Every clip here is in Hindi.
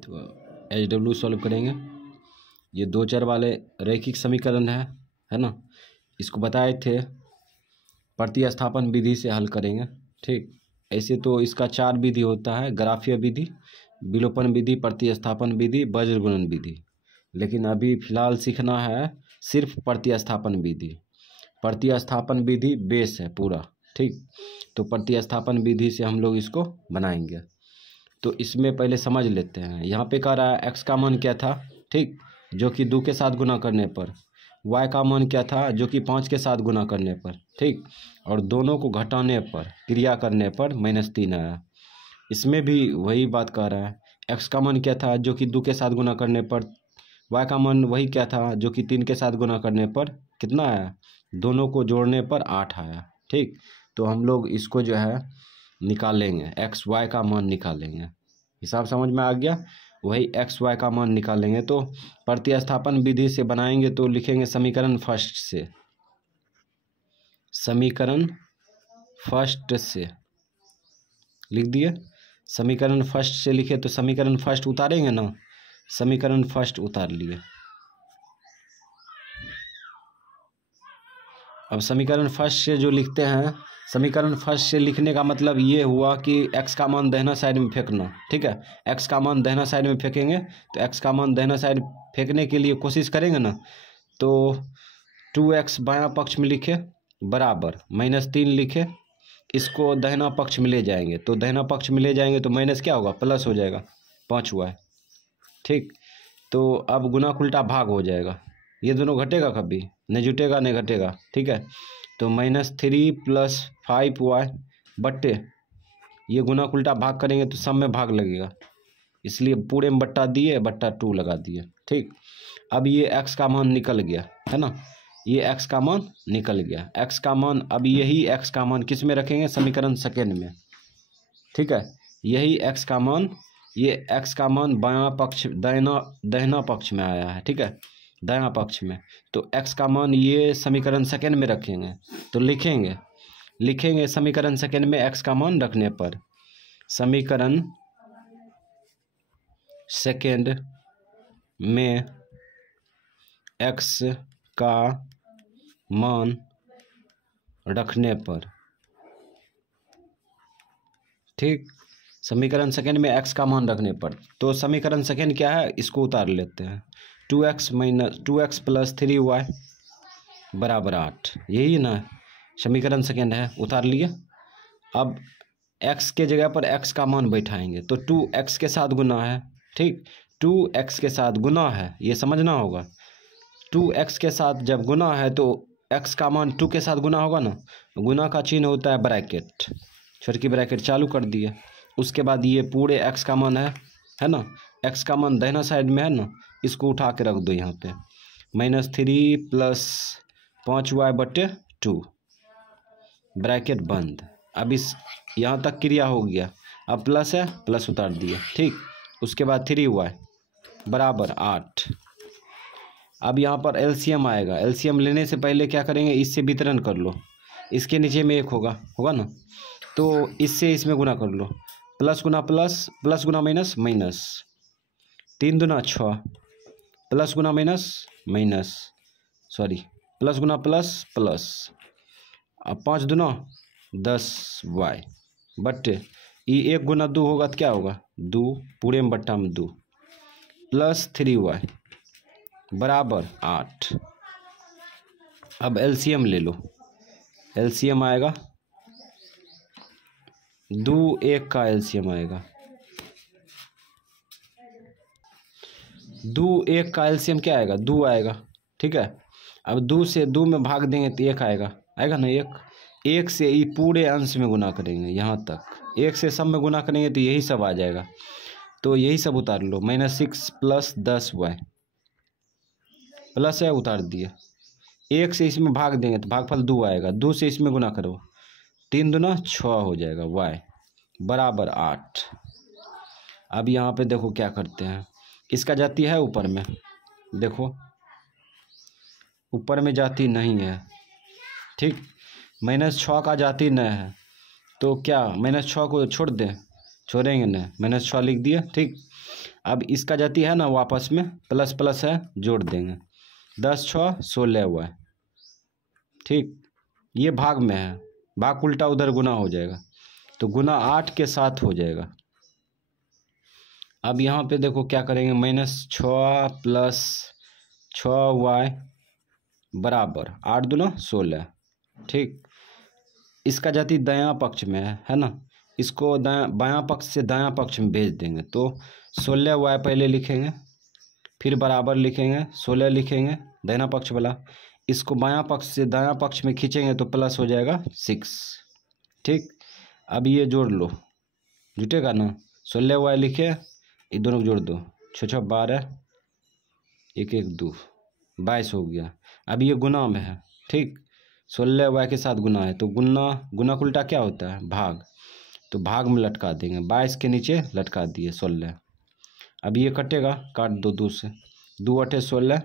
तो HW सॉल्व करेंगे। ये 2 चर वाले रैखिक समीकरण है ना। इसको बताए थे प्रतिस्थापन विधि से हल करेंगे। ठीक, ऐसे तो इसका 4 विधि होता है, ग्राफीय विधि, विलोपन विधि, प्रतिस्थापन विधि, वज्र गुणन विधि। लेकिन अभी फिलहाल सीखना है सिर्फ प्रतिस्थापन विधि। प्रतिस्थापन विधि बेस है पूरा। ठीक, तो प्रतिस्थापन विधि से हम लोग इसको बनाएंगे। तो इसमें पहले समझ लेते हैं। यहाँ पे कह रहा है एक्स का मान क्या था, ठीक, जो कि 2 के साथ गुना करने पर। वाई का मान क्या था, जो कि 5 के साथ गुना करने पर। ठीक, और दोनों को घटाने पर, क्रिया करने पर -3 आया। इसमें भी वही बात कह रहा है। एक्स का मान क्या था, जो कि 2 के साथ गुना करने पर। वाई का मान वही क्या था, जो कि 3 के साथ गुना करने पर कितना आया, दोनों को जोड़ने पर 8 आया। ठीक, तो हम लोग इसको जो है निकालेंगे, एक्स वाई का मान निकालेंगे। हिसाब समझ में आ गया। वही एक्स वाई का मान निकालेंगे। तो प्रतिस्थापन विधि से बनाएंगे तो लिखेंगे समीकरण फर्स्ट से। समीकरण फर्स्ट से लिख दिए। समीकरण फर्स्ट से लिखे तो समीकरण फर्स्ट उतारेंगे ना। समीकरण फर्स्ट उतार लिए। अब समीकरण फर्स्ट से जो लिखते हैं, समीकरण फर्स्ट से लिखने का मतलब ये हुआ कि एक्स का मान दाहिना साइड में फेंकना। ठीक है, एक्स का मान दाहिना साइड में फेंकेंगे तो एक्स का मान दाहिना साइड फेंकने के लिए कोशिश करेंगे ना, तो 2x बायां पक्ष में लिखे बराबर -3 लिखे। इसको दाहिना पक्ष में ले जाएंगे तो दाहिना पक्ष में ले जाएंगे तो माइनस क्या होगा, प्लस हो जाएगा, 5 हुआ है। ठीक, तो अब गुना उल्टा भाग हो जाएगा। ये दोनों घटेगा, कभी नहीं जुटेगा, नहीं घटेगा। ठीक है, तो -3 + 5y बट्टे, ये गुना उल्टा भाग करेंगे तो सब में भाग लगेगा, इसलिए पूरे में बट्टा दिए, बट्टा 2 लगा दिए। ठीक, अब ये x का मान निकल गया है ना, ये x का मान निकल गया। x का मान, अब यही x का मान किस में रखेंगे, समीकरण सेकेंड में। ठीक है, यही x का मान, ये x का मान बायां पक्ष, दाहिना पक्ष में आया है। ठीक है, दायां पक्ष में, तो x का मान ये समीकरण सेकेंड में रखेंगे। तो लिखेंगे समीकरण सेकेंड में x का मान रखने पर, समीकरण सेकेंड में x का मान रखने पर। ठीक, समीकरण सेकेंड में x का मान रखने पर, तो समीकरण सेकेंड क्या है, इसको उतार लेते हैं। 2x + 3y बराबर 8, यही ना समीकरण सेकेंड है, उतार लिए। अब x के जगह पर x का मान बैठाएंगे तो 2x के साथ गुना है। ठीक, 2x के साथ गुना है, ये समझना होगा। 2x के साथ जब गुना है तो x का मान 2 के साथ गुना होगा ना, गुना का चिन्ह होता है ब्रैकेट, छोटी ब्रैकेट चालू कर दिए। उसके बाद ये पूरे x का मान है ना, x का मान दाहिना साइड में है ना, इसको उठा के रख दो यहाँ पे, -3 + 5y बट्टे 2 ब्रैकेट बंद। अब इस यहाँ तक क्रिया हो गया। अब प्लस है, प्लस उतार दिए। ठीक, उसके बाद 3y बराबर 8। अब यहाँ पर एलसीएम आएगा। एलसीएम लेने से पहले क्या करेंगे, इससे वितरण कर लो, इसके नीचे में 1 होगा ना, तो इससे इसमें गुना कर लो, प्लस गुना प्लस, प्लस गुना माइनस माइनस, 3 दूना 6, प्लस गुना माइनस माइनस, सॉरी प्लस गुना प्लस प्लस, अब 5 दूना 10y बट्टे, ये 1 गुना 2 होगा तो क्या होगा, 2, पूरे में बट्टा में 2, + 3y बराबर 8। अब एलसीएम ले लो। एलसीएम आएगा 2, 1 का एलसीएम आएगा, 2, 1 का एलसीएम क्या आएगा, 2 आएगा। ठीक है, अब 2 से 2 में भाग देंगे तो 1 आएगा ना, 1 से ये पूरे अंश में गुना करेंगे यहाँ तक, 1 से सब में गुना करेंगे तो यही सब आ जाएगा। तो यही सब उतार लो, -6 + 10y प्लस है, उतार दिए। 1 से इसमें भाग देंगे तो भागफल 2 आएगा, 2 से इसमें गुना करो, 3 दूना 6 हो जाएगा, y बराबर 8। अब यहाँ पे देखो क्या करते हैं, इसका जाती है ऊपर में, देखो ऊपर में जाती नहीं है। ठीक, -6 का जाती नहीं है, तो क्या -6 को छोड़ दें, छोड़ेंगे नहीं, -6 लिख दिए। ठीक, अब इसका जाती है ना वापस में, प्लस प्लस है, जोड़ देंगे, 10 6 16 हुआ है। ठीक, ये भाग में है, भाग उल्टा उधर गुना हो जाएगा, तो गुना 8 के साथ हो जाएगा। अब यहाँ पे देखो क्या करेंगे, -6 प्लस 6y बराबर 8 दूना 16। ठीक, इसका जाति दायां पक्ष में है ना, इसको बायां पक्ष से दायां पक्ष में भेज देंगे। तो 16y पहले लिखेंगे, फिर बराबर लिखेंगे, 16 लिखेंगे दाहिना पक्ष वाला, इसको बायां पक्ष से दायां पक्ष में खींचेंगे तो प्लस हो जाएगा 6। ठीक, अब ये जोड़ लो, जुटेगा ना, 16y लिखे, ये दोनों को जोड़ दो, 6 6 12, 1 1 2, 22 हो गया। अब ये गुना में है, ठीक, 16y के साथ गुना है, तो गुना को उल्टा क्या होता है, भाग, तो भाग में लटका देंगे, 22 के नीचे लटका दिए 16। अब ये कटेगा, काट दो 2 से, 2 8 16,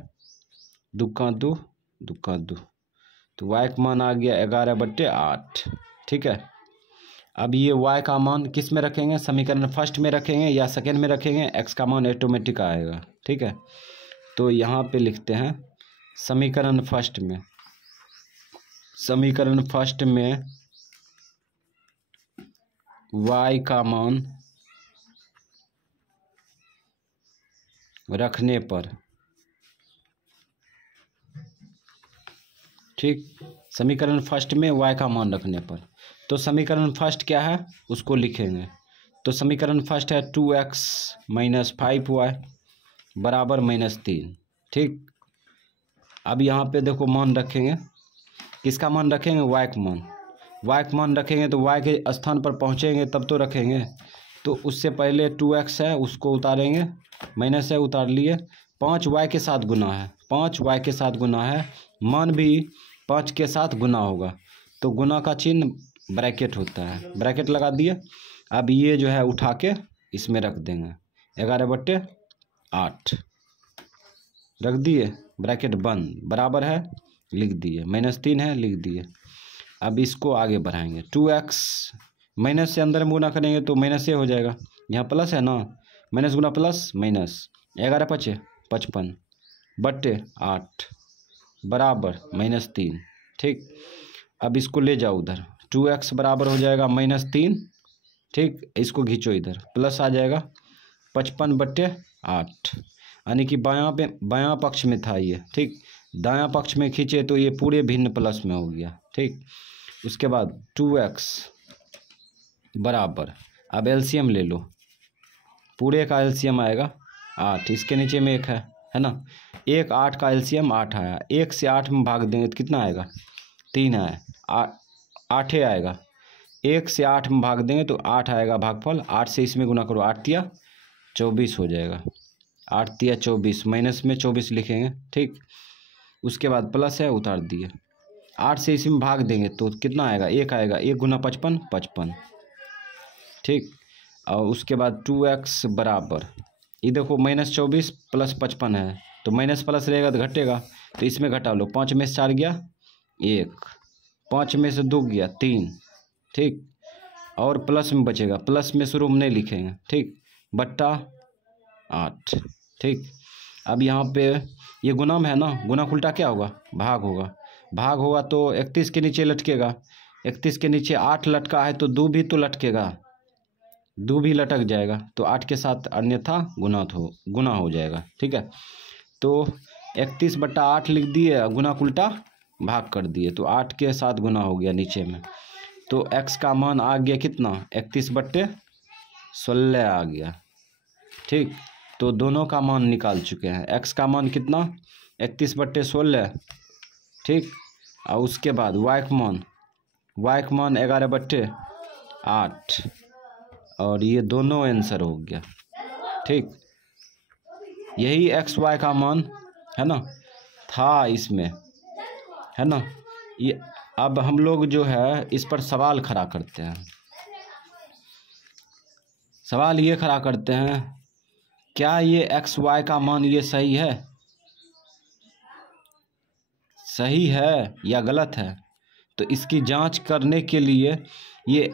2 का 2, 2 का 2, तो y का मान आ गया 11/8। ठीक है, अब ये y का मान किस में रखेंगे, समीकरण फर्स्ट में रखेंगे या सेकेंड में रखेंगे, x का मान ऑटोमेटिक आएगा। ठीक है, तो यहाँ पे लिखते हैं समीकरण फर्स्ट में, समीकरण फर्स्ट में y का मान रखने पर, ठीक, समीकरण फर्स्ट में y का मान रखने पर, तो समीकरण फर्स्ट क्या है उसको लिखेंगे। तो समीकरण फर्स्ट है 2x - 5y बराबर -3। ठीक, अब यहाँ पे देखो मान रखेंगे, किसका मान रखेंगे, y का मान, y का मान रखेंगे तो y के स्थान पर पहुँचेंगे तब तो रखेंगे, तो उससे पहले 2x है उसको उतारेंगे, माइनस है उतार लिए, 5y के साथ गुना है, 5y के साथ गुना है, मान भी 5 के साथ गुना होगा, तो गुना का चिन्ह ब्रैकेट होता है, ब्रैकेट लगा दिए। अब ये जो है उठा के इसमें रख देंगे, 11/8 रख दिए, ब्रैकेट बंद, बराबर है लिख दिए, -3 है लिख दिए। अब इसको आगे बढ़ाएंगे, 2x माइनस से अंदर में गुना करेंगे तो माइनस से हो जाएगा, यहाँ प्लस है ना, माइनस गुना प्लस माइनस, 11 5 55/8 बराबर -3। ठीक, अब इसको ले जाओ उधर, 2x बराबर हो जाएगा -3। ठीक, इसको खींचो इधर, प्लस आ जाएगा 55/8, यानी कि बायां पक्ष में था ये। ठीक, दायां पक्ष में खींचे तो ये पूरे भिन्न प्लस में हो गया। ठीक, उसके बाद 2x बराबर, अब एलसीएम ले लो, पूरे का एलसीएम आएगा 8, इसके नीचे में 1 है ना, 1 8 का एलसीएम 8 आया, 1 से 8 में भाग देंगे तो कितना आएगा, 3 है, 8 आएगा, 1 से 8 में भाग देंगे तो 8 आएगा भागफल, 8 से इसमें गुना करो, 8 तिया 24 हो जाएगा, 8 तिया 24, माइनस में 24 लिखेंगे। ठीक, उसके बाद प्लस है उतार दिए, 8 से इसमें भाग देंगे तो कितना आएगा, 1 आएगा, 1 गुना 55 55। ठीक, और उसके बाद 2x बराबर, ये देखो -24 प्लस 55 है, तो माइनस प्लस रहेगा तो घटेगा, तो इसमें घटा लो, 5 में से 4 गया 1, 5 में से 2 गया 3। ठीक, और प्लस में बचेगा, प्लस में शुरू में नहीं लिखेंगे। ठीक, बट्टा 8। ठीक, अब यहाँ पे ये गुना में है ना, गुना उल्टा क्या होगा, भाग होगा, भाग होगा तो 31 के नीचे लटकेगा, 31 के नीचे 8 लटका है तो 2 भी तो लटकेगा, 2 भी लटक जाएगा, तो 8 के साथ अन्यथा गुना हो जाएगा। ठीक है, तो 31/8 लिख दिए, गुना उल्टा भाग कर दिए, तो 8 के साथ गुना हो गया नीचे में, तो x का मान आ गया कितना, 31/16 आ गया। ठीक, तो दोनों का मान निकाल चुके हैं, x का मान कितना 31/16। ठीक, और उसके बाद y का मान 11/8, और ये दोनों आंसर हो गया। ठीक, यही x y का मान है ना था इसमें, है ना। ये अब हम लोग जो है इस पर सवाल खड़ा करते हैं, सवाल ये खड़ा करते हैं, क्या ये x y का मान ये सही है या गलत है। तो इसकी जांच करने के लिए ये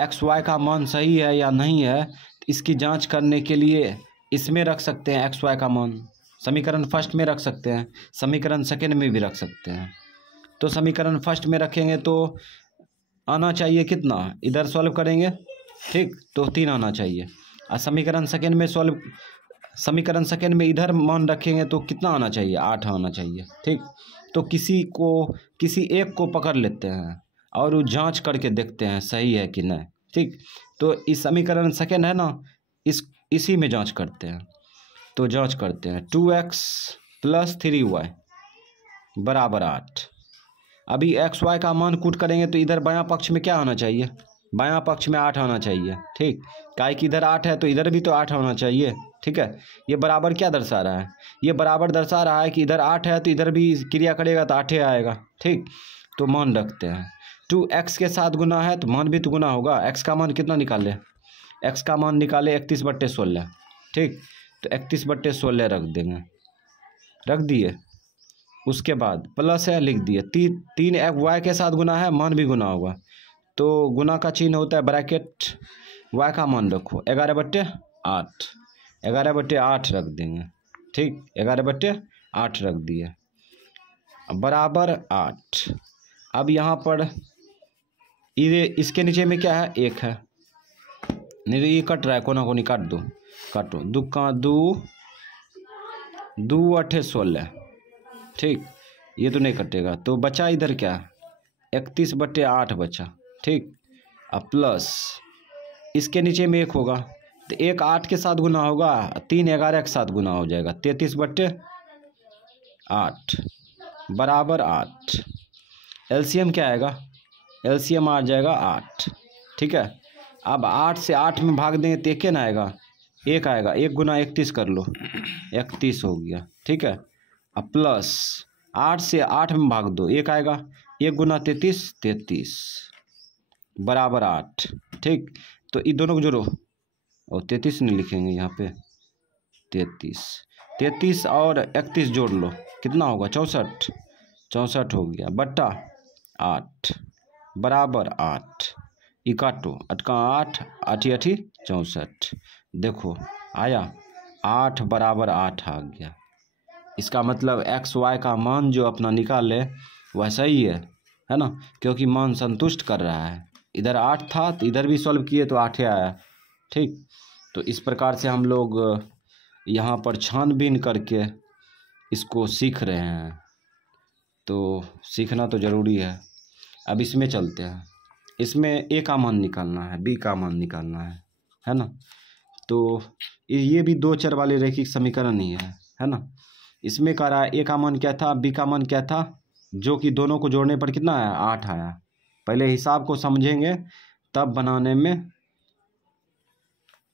x y का मान सही है या नहीं है, इसकी जांच करने के लिए इसमें रख सकते हैं एक्स वाई का मान, समीकरण फर्स्ट में रख सकते हैं, समीकरण सेकेंड में भी रख सकते हैं। तो समीकरण फर्स्ट में रखेंगे तो आना चाहिए कितना, इधर सॉल्व करेंगे ठीक तो 3 आना चाहिए, और समीकरण सेकेंड में इधर मान रखेंगे तो कितना आना चाहिए, 8 आना चाहिए ठीक। तो किसी एक को पकड़ लेते हैं और वो जांच करके देखते हैं सही है कि नहीं ठीक। तो इस समीकरण सेकेंड है ना, इसी में जांच करते हैं। तो जांच करते हैं 2x + 3y बराबर 8। अभी एक्स वाई का मान कूट करेंगे तो इधर बायां पक्ष में क्या आना चाहिए, बायां पक्ष में 8 आना चाहिए ठीक। काहे कि इधर 8 है तो इधर भी तो 8 होना चाहिए ठीक है। ये बराबर क्या दर्शा रहा है, ये बराबर दर्शा रहा है कि इधर 8 है तो इधर भी क्रिया करेगा तो 8 आएगा ठीक। तो मान रखते हैं 2x के साथ गुना है तो मान भी तो गुना होगा। x का मान कितना निकाले, x का मान निकाले 31/16 ठीक। तो 31/16 रख देंगे, रख दिए। उसके बाद प्लस है लिख दिए, 3 y के साथ गुना है, मान भी गुना होगा तो गुना का चिन्ह होता है ब्रैकेट, y का मान रखो 11/8, 11/8 रख देंगे ठीक, 11/8 रख दिए बराबर 8। अब यहाँ पर इसके नीचे में क्या है, 1 है, नहीं ये कट रहा है, कोना कोनी काट दो, काटो, 2 का 2 8 16 ठीक, ये तो नहीं कटेगा तो बचा इधर क्या 31/8 बचा ठीक। अब प्लस इसके नीचे में 1 होगा तो 1 8 के साथ गुना होगा, 3 11 के साथ गुना हो जाएगा, 33/8 बराबर 8। एलसीएम क्या आएगा, एलसीएम आ जाएगा 8 ठीक है। अब 8 से 8 में भाग देंगे तो 1 ना आएगा, 1 आएगा, 1 गुना 31 कर लो, 31 हो गया ठीक है। अब प्लस 8 से 8 में भाग दो, 1 आएगा, 1 गुना 33, 33 बराबर 8 ठीक। तो ये दोनों को जोड़ो, और 33 नहीं लिखेंगे यहाँ पे, 33 और 31 जोड़ लो, कितना होगा 64 हो गया, बट्टा 8 बराबर 8। ये काटो, 8 का 8, 8 8 64, देखो आया 8 बराबर 8 आ गया। इसका मतलब एक्स वाई का मान जो अपना निकाले वह सही है ना, क्योंकि मान संतुष्ट कर रहा है। इधर 8 था तो इधर भी सॉल्व किए तो 8 आया ठीक। तो इस प्रकार से हम लोग यहाँ पर छानबीन करके इसको सीख रहे हैं, तो सीखना तो ज़रूरी है। अब इसमें चलते हैं, इसमें ए का मान निकालना है, बी का मान निकालना है ना। तो ये भी 2 चर वाले रैखिक समीकरण ही है ना। इसमें कह रहा है ए का मान क्या था, बी का मान क्या था, जो कि दोनों को जोड़ने पर कितना आया, 8 आया। पहले हिसाब को समझेंगे तब बनाने में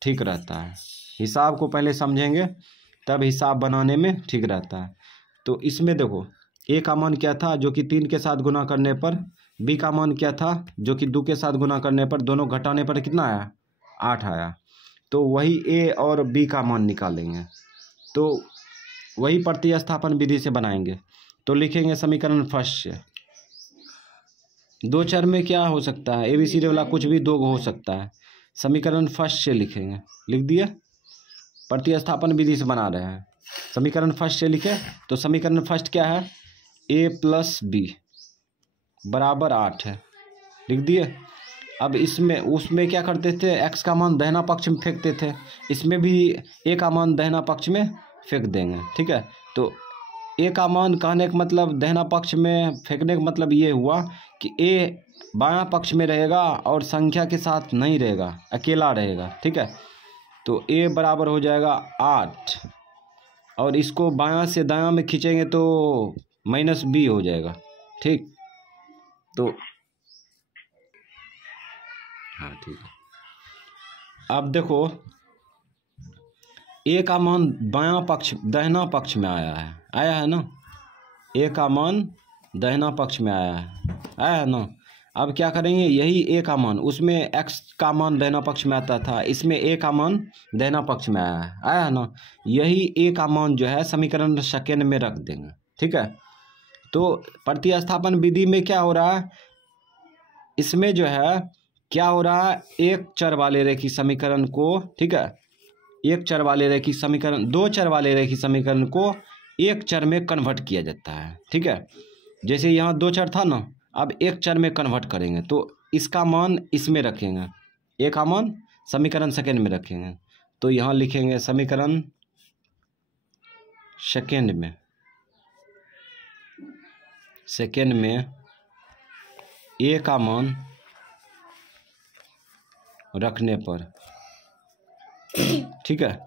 ठीक रहता है, हिसाब को पहले समझेंगे तब हिसाब बनाने में ठीक रहता है। तो इसमें देखो ए का मान क्या था, जो कि 3 के साथ गुना करने पर, बी का मान क्या था, जो कि 2 के साथ गुना करने पर, दोनों घटाने पर कितना आया, 8 आया। तो वही ए और बी का मान निकालेंगे, तो वही प्रतिस्थापन विधि से बनाएंगे। तो लिखेंगे समीकरण फर्स्ट से, 2 चर में क्या हो सकता है, ABCD वाला कुछ भी 2 हो सकता है। समीकरण फर्स्ट से लिखेंगे, लिख दिए, प्रतिस्थापन विधि से बना रहे हैं। समीकरण फर्स्ट से लिखे तो समीकरण फर्स्ट क्या है, A + B बराबर 8 है, लिख दिए। अब इसमें उसमें क्या करते थे, x का मान दाहिना पक्ष में फेंकते थे, इसमें भी a का मान दाहिना पक्ष में फेंक देंगे ठीक है। तो a का मान कहने का मतलब दाहिना पक्ष में फेंकने का मतलब ये हुआ कि a बायां पक्ष में रहेगा और संख्या के साथ नहीं रहेगा, अकेला रहेगा ठीक है। तो a बराबर हो जाएगा 8 और इसको बायां से दायां में खींचेंगे तो -b हो जाएगा ठीक। तो हाँ ठीक है। अब देखो ए का मान बायां पक्ष दाहिना पक्ष में आया है ना, ए का मान दाहिना पक्ष में आया है ना। अब क्या करेंगे, यही ए का मान, उसमें एक्स का मान दाहिना पक्ष में आता था, इसमें ए का मान दाहिना पक्ष में आया है ना, यही ए का मान जो है समीकरण सेकेंड में रख देंगे ठीक है। तो प्रतिस्थापन विधि में क्या हो रहा है, इसमें जो है क्या हो रहा है, एक चर वाले रेखीय समीकरण को ठीक है, एक चर वाले रैखिक समीकरण, दो चर वाले रैखिक समीकरण को एक चर में कन्वर्ट किया जाता है। ठीक है, जैसे यहाँ दो चर था ना, अब एक चर में कन्वर्ट करेंगे तो इसका मान इसमें रखेंगे, ए का मान समीकरण सेकेंड में रखेंगे। तो यहाँ लिखेंगे समीकरण सेकेंड में ए का मान रखने पर, ठीक है,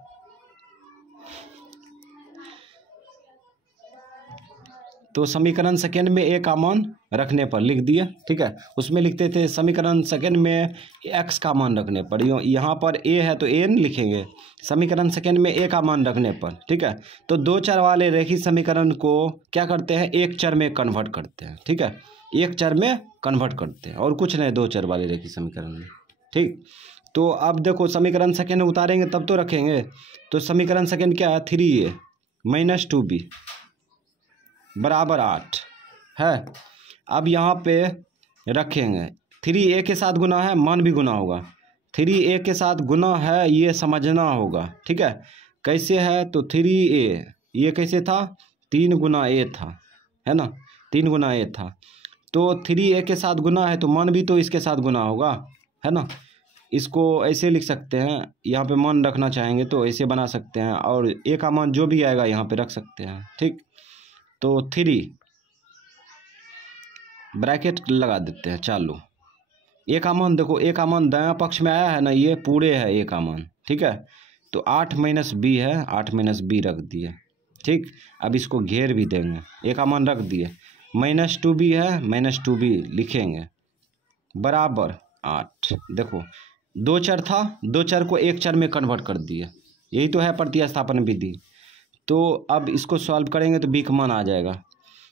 तो समीकरण सेकेंड में ए का मान रखने पर लिख दिए। ठीक है, उसमें लिखते थे समीकरण सेकेंड में एक्स का मान रखने पर, यहाँ पर ए है तो एन लिखेंगे, समीकरण सेकेंड में ए का मान रखने पर। ठीक है, तो दो चर वाले रैखिक समीकरण को क्या करते हैं, एक चर में कन्वर्ट करते हैं। ठीक है, एक चर में कन्वर्ट करते हैं और कुछ नहीं, दो चर वाले रैखिक समीकरण में। ठीक, तो अब देखो समीकरण सेकेंड उतारेंगे तब तो रखेंगे। तो समीकरण सेकेंड क्या है, 3a माइनस 2b बराबर 8 है। अब यहाँ पे रखेंगे 3a के साथ गुना है, मान भी गुना होगा, 3a के साथ गुना है ये समझना होगा। ठीक है, कैसे है तो 3a ये कैसे था, 3 गुना a था, है ना, 3 गुना a था, तो 3a के साथ गुना है तो मान भी तो इसके साथ गुना होगा, है ना। इसको ऐसे लिख सकते हैं, यहाँ पे मान रखना चाहेंगे तो ऐसे बना सकते हैं और a का मान जो भी आएगा यहाँ पे रख सकते हैं। ठीक, तो 3 ब्रैकेट लगा देते हैं चालू, ए का मान देखो, ए का मान दायां पक्ष में आया है ना, ये पूरे है ए का मान। ठीक है, तो 8 माइनस बी है, 8 माइनस बी रख दिए। ठीक, अब इसको घेर भी देंगे, ए का मान रख दिए, माइनस 2b है, माइनस 2b लिखेंगे बराबर 8। देखो दो चर था, दो चर को एक चर में कन्वर्ट कर दिए, यही तो है प्रतिस्थापन विधि। तो अब इसको सॉल्व करेंगे तो बी का मान आ जाएगा।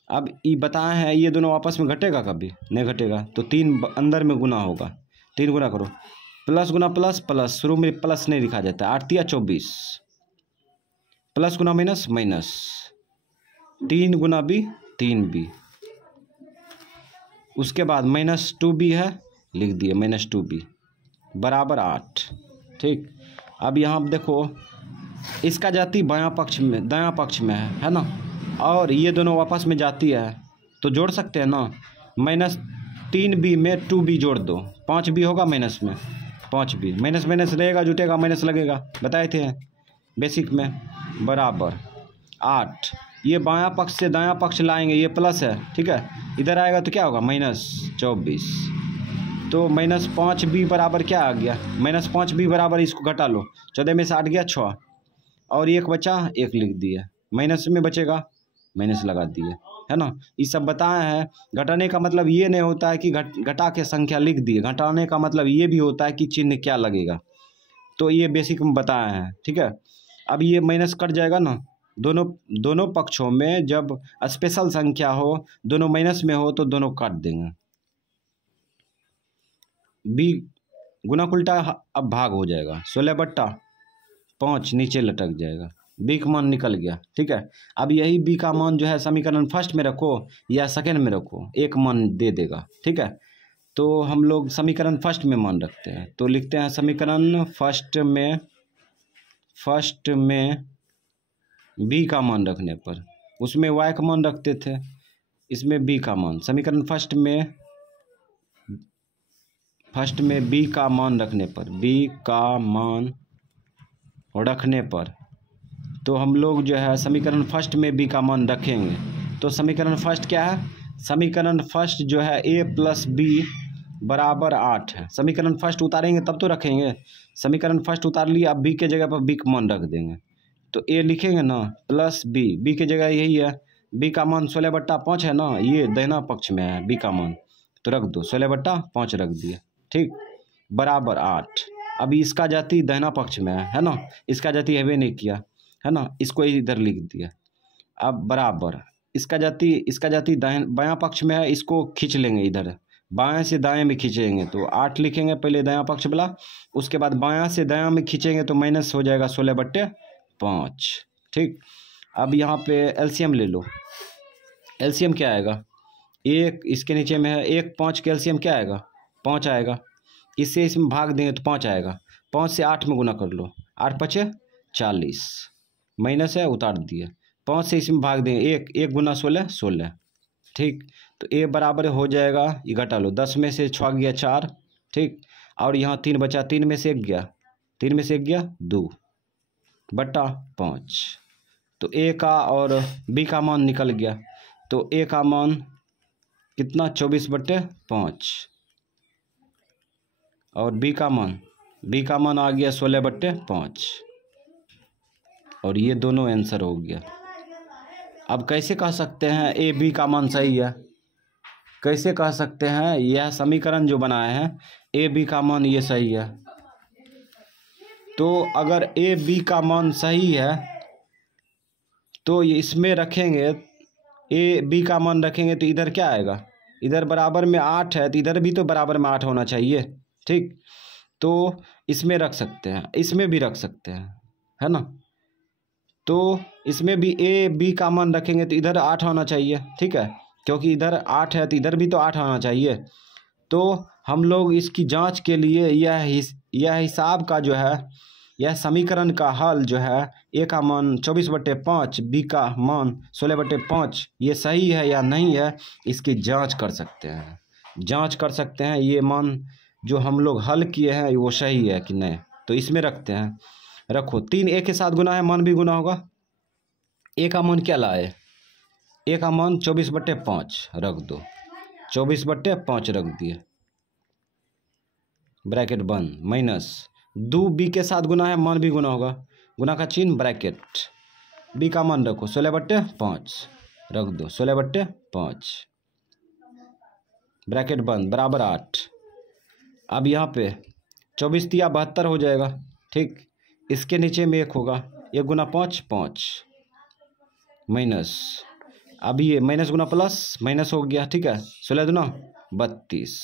अब ये बताए हैं ये दोनों आपस में घटेगा, कभी नहीं घटेगा, तो 3 अंदर में गुना होगा, 3 गुना करो, प्लस गुना प्लस प्लस, शुरू में प्लस नहीं लिखा जाता, 8 या 24, प्लस गुना माइनस माइनस, 3 गुना बी 3b, उसके बाद माइनस 2b है, लिख दिए माइनस 2b बराबर 8। ठीक, अब यहाँ देखो इसका जाति बायां पक्ष में, दायां पक्ष में है ना, और ये दोनों आपस में जाती है तो जोड़ सकते हैं ना, माइनस 3b में 2b जोड़ दो, 5b होगा माइनस में, 5b माइनस माइनस रहेगा, जुटेगा माइनस लगेगा, बताए थे बेसिक में, बराबर 8। ये बायां पक्ष से दायां पक्ष लाएंगे, ये प्लस है, ठीक है, इधर आएगा तो क्या होगा माइनस 24, तो माइनस 5b बराबर क्या आ गया, माइनस 5b बराबर, इसको घटा लो, 14 में से 8 गया 6 और 1 बचा, 1 लिख दिया, माइनस में बचेगा माइनस लगा दिए, है ना। ये सब बताए हैं। घटाने का मतलब ये नहीं होता है कि घटा के संख्या लिख दिए, घटाने का मतलब ये भी होता है कि चिन्ह क्या लगेगा, तो ये बेसिक में बताए हैं। ठीक है, अब ये माइनस कट जाएगा ना, दोनों पक्षों में जब स्पेशल संख्या हो, दोनों माइनस में हो तो दोनों काट देंगे, बी गुना उल्टा अब भाग हो जाएगा, 16/5 नीचे लटक जाएगा, बी का मान निकल गया। ठीक है, अब यही बी का मान जो है समीकरण फर्स्ट में रखो या सेकेंड में रखो, एक मान दे देगा। ठीक है, तो हम लोग समीकरण फर्स्ट में मान रखते हैं, तो लिखते हैं समीकरण फर्स्ट में बी का मान रखने पर, उसमें वाई का मान रखते थे, इसमें बी का मान, समीकरण फर्स्ट में बी का मान रखने पर, बी का मान रखने पर, तो हम लोग जो है समीकरण फर्स्ट में बी का मान रखेंगे। तो समीकरण फर्स्ट क्या है, समीकरण फर्स्ट जो है a प्लस बी बराबर 8 है। समीकरण फर्स्ट उतारेंगे तब तो रखेंगे, समीकरण फर्स्ट उतार लिया, अब बी के जगह पर बी का मान रख देंगे, तो a लिखेंगे ना प्लस बी के जगह यही है, बी का मान 16/5 है ना, ये दाहिना पक्ष में है बी का मान, तो रख दो 16/5 रख दिया। ठीक, बराबर 8। अब इसका जाति दाहिना पक्ष में है ना, इसका जाति हैवे नहीं किया, है ना, इसको इधर लिख दिया। अब बराबर इसका जाति बायां पक्ष में है, इसको खींच लेंगे इधर, बाएं से दाएं में खींचेंगे तो 8 लिखेंगे पहले दायां पक्ष वाला, उसके बाद बायां से दायां में खींचेंगे तो माइनस हो जाएगा 16/5। ठीक, अब यहाँ पे एलसीएम ले लो, एलसीएम क्या आएगा, 1 इसके नीचे में है, 1 5 के एलसीएम क्या आएगा 5 आएगा, इससे इसमें भाग देंगे तो 5 आएगा, 5 से 8 में गुना कर लो, 8 × 5 = 40 माइनस है, उतार दिए। 5 से इसमें भाग दें, 1 गुना 16 16, ठीक। तो ए बराबर हो जाएगा, ये घटा लो, 10 में से 6 गया 4, ठीक। और यहाँ 3 बचा, 3 में से 1 गया, 3 में से 1 गया 2 बटा 5। तो ए का और बी का मान निकल गया। तो ए का मान कितना, 24/5, और बी का मान आ गया 16/5, और ये दोनों आंसर हो गया। अब कैसे कह सकते हैं ए बी का मान सही है? कैसे कह सकते हैं यह समीकरण जो बनाए हैं ए बी का मान ये सही है? तो अगर ए बी का मान सही है तो इसमें रखेंगे, ए बी का मान रखेंगे तो इधर क्या आएगा, इधर बराबर में 8 है तो इधर भी तो बराबर में 8 होना चाहिए, ठीक। तो इसमें रख सकते हैं, इसमें भी रख सकते हैं, है ना। तो इसमें भी ए बी का मान रखेंगे तो इधर 8 होना चाहिए, ठीक है, क्योंकि इधर 8 है तो इधर भी तो 8 होना चाहिए। तो हम लोग इसकी जांच के लिए यह हिसाब का जो है, यह समीकरण का हल जो है, ए का मान 24/5, बी का मान 16/5, ये सही है या नहीं है, इसकी जांच कर सकते हैं। जांच कर सकते हैं ये मान जो हम लोग हल किए हैं वो सही है कि नहीं। तो इसमें रखते हैं, रखो 3 ए के साथ गुना है, मान भी गुना होगा। ए का मान क्या लाए, ए का मान 24/5 रख दो, 24/5 रख दिए, ब्रैकेट बंद, माइनस 2 बी के साथ गुना है, मान भी गुना होगा, गुना का चिन्ह, ब्रैकेट, बी का मान रखो 16/5 रख दो, 16/5 ब्रैकेट बंद, बराबर 8। अब यहाँ पे 24 तिया 72 हो जाएगा, ठीक। इसके नीचे में 1 होगा, 1 गुना 5 5, माइनस, अब ये माइनस गुना प्लस माइनस हो गया, ठीक है, 16 दूना 32,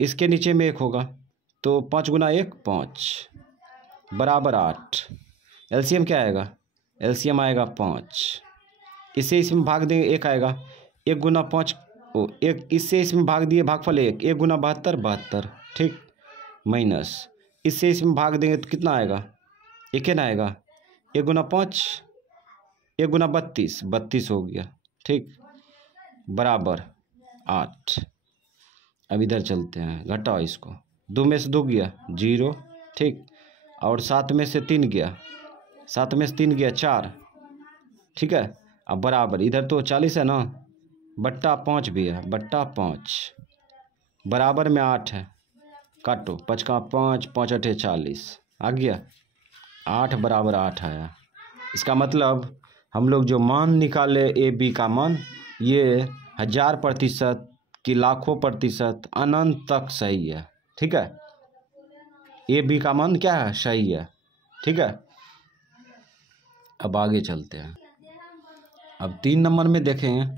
इसके नीचे में 1 होगा, तो 5 गुना 1 5 बराबर 8। एलसीएम क्या आएगा, एलसीएम आएगा 5, इससे इसमें भाग देंगे 1 आएगा, 1 गुना 5 1, इससे इसमें भाग दिए, भागफल 1 गुना 72 72, ठीक, माइनस इससे इसमें भाग देंगे तो कितना आएगा, 1 ना आएगा, 1 गुना 5 1 गुना 32 32 हो गया, ठीक, बराबर 8। अब इधर चलते हैं, घटाओ इसको, 2 में से 2 गया 0, ठीक, और 7 में से 3 गया, 7 में से 3 गया 4, ठीक है। अब बराबर, इधर तो 40 है ना, बट्टा 5 भी है, बट्टा 5 बराबर में 8 है, काटो, 5 का 5 5 8 40 आ गया, 8 बराबर 8 आया। इसका मतलब हम लोग जो मान निकाले ए बी का मान, ये 1000% कि लाखों प्रतिशत अनंत तक सही है, ठीक है। ए बी का मान क्या है, सही है, ठीक है। अब आगे चलते हैं, अब 3 नंबर में देखें,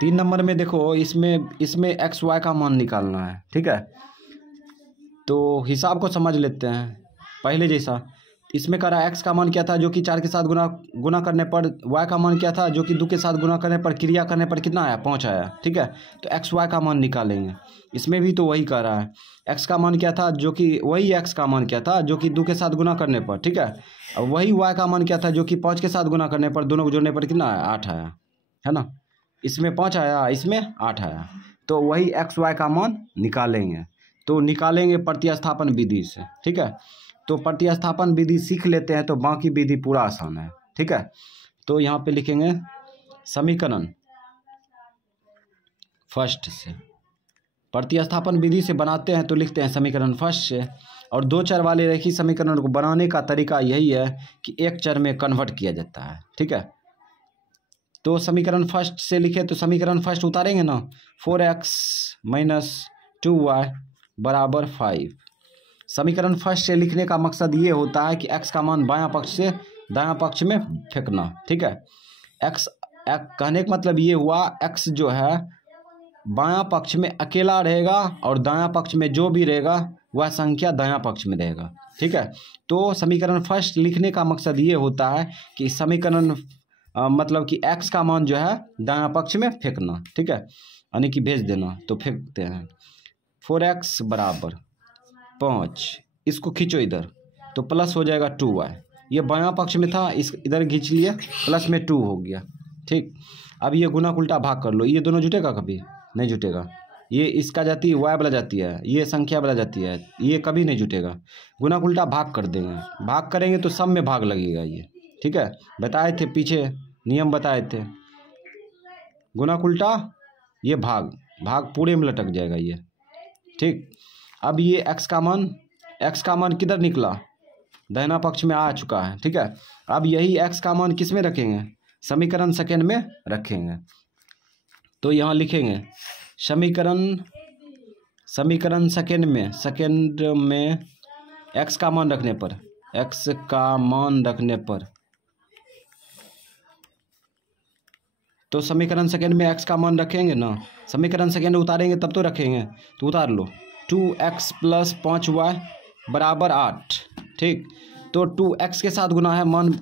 3 नंबर में देखो, इसमें एक्स वाई का मान निकालना है, ठीक है। तो हिसाब को समझ लेते हैं पहले जैसा। इसमें कह रहा है एक्स का मान क्या था, जो कि 4 के साथ गुना करने पर, वाई का मान क्या था, जो कि 2 के साथ गुना करने पर, क्रिया करने पर कितना आया, 5 आया, ठीक है। तो एक्स वाई का मान निकालेंगे, इसमें भी तो वही कह रहा है, एक्स का मान क्या था, जो कि वही एक्स का मान क्या था, जो कि 2 के साथ गुना करने पर, ठीक है। अब वही वाई का मान क्या था, जो कि 5 के साथ गुना करने पर, दोनों को जोड़ने पर कितना आया, 8 आया, है ना। इसमें 5 आया, इसमें 8 आया, तो वही एक्स वाई का मान निकालेंगे। तो निकालेंगे प्रतिस्थापन विधि से, ठीक है। तो प्रतिस्थापन विधि सीख लेते हैं तो बाकी विधि पूरा आसान है, ठीक है। तो यहाँ पे लिखेंगे समीकरण फर्स्ट से, प्रतिस्थापन विधि से बनाते हैं तो लिखते हैं समीकरण फर्स्ट से। और 2 चर वाले रेखीय समीकरण को बनाने का तरीका यही है कि 1 चर में कन्वर्ट किया जाता है, ठीक है। तो समीकरण फर्स्ट से लिखे तो समीकरण फर्स्ट उतारेंगे ना, 4x - 2y बराबर 5। समीकरण फर्स्ट से लिखने का मकसद ये होता है कि x का मान बायां पक्ष से दायां पक्ष में फेंकना, ठीक है। x कहने का मतलब ये हुआ, x जो है बायां पक्ष में अकेला रहेगा और दायां पक्ष में जो भी रहेगा वह संख्या दायां पक्ष में रहेगा, ठीक है। तो समीकरण फर्स्ट लिखने का मकसद ये होता है कि समीकरण मतलब कि x का मान जो है दायां पक्ष में फेंकना, ठीक है, यानी कि भेज देना। तो फेंकते हैं 4x बराबर 5, इसको खींचो इधर, तो प्लस हो जाएगा 2y। ये बायां पक्ष में था, इस इधर खींच लिया, प्लस में 2 हो गया। ठीक, अब ये गुना उल्टा भाग कर लो, ये दोनों जुटेगा? कभी नहीं जुटेगा। ये इसका जाती y वाला जाती है, ये संख्या वाला जाती है, ये कभी नहीं जुटेगा। गुना उल्टा भाग कर देंगे, भाग करेंगे तो सब में भाग लगेगा ये। ठीक है, बताए थे पीछे, नियम बताए थे। गुना उल्टा ये भाग, भाग पूरे में लटक जाएगा ये। ठीक, अब ये x का मान किधर निकला? दाहिना पक्ष में आ चुका है। ठीक है, अब यही x का मान किस में रखेंगे? समीकरण सेकेंड में रखेंगे। तो यहाँ लिखेंगे समीकरण सेकेंड में x का मान रखने पर, तो समीकरण सेकेंड में x का मान रखेंगे ना, समीकरण सेकेंड उतारेंगे तब तो रखेंगे, तो उतार लो। 2x + 5y = 8। ठीक, तो 2x के साथ गुना है, मान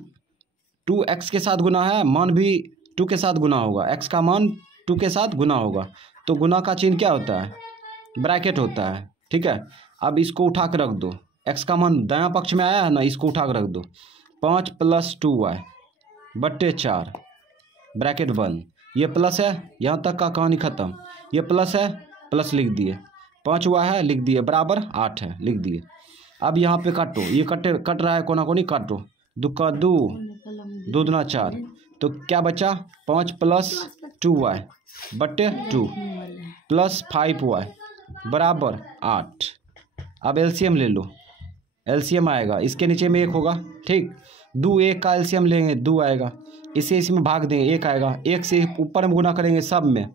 2x के साथ गुना है, मान भी 2 के साथ गुना होगा, x का मान 2 के साथ गुना होगा। तो गुना का चिन्ह क्या होता है? ब्रैकेट होता है। ठीक है, अब इसको उठा कर रख दो, x का मान दायां पक्ष में आया है ना, इसको उठा कर रख दो। 5 + 2y / 4 ब्रैकेट बंद। ये प्लस है, यहाँ तक का कहानी खत्म। ये प्लस है, प्लस लिख दिए, 5y है लिख दिए, बराबर 8 है लिख दिए। अब यहाँ पे काटो, ये कट रहा है, कोना कोनी काटो, 2 का 2, 2 दूना 4, तो क्या बचा? 5 + 2y / 2 + 5y = 8। अब एलसीएम ले लो, एलसीएम आएगा, इसके नीचे में 1 होगा। ठीक, 2 1 का एलसीएम लेंगे, 2 आएगा, इसे इसमें भाग देंगे, 1 आएगा, 1 से ऊपर में गुना करेंगे, सब में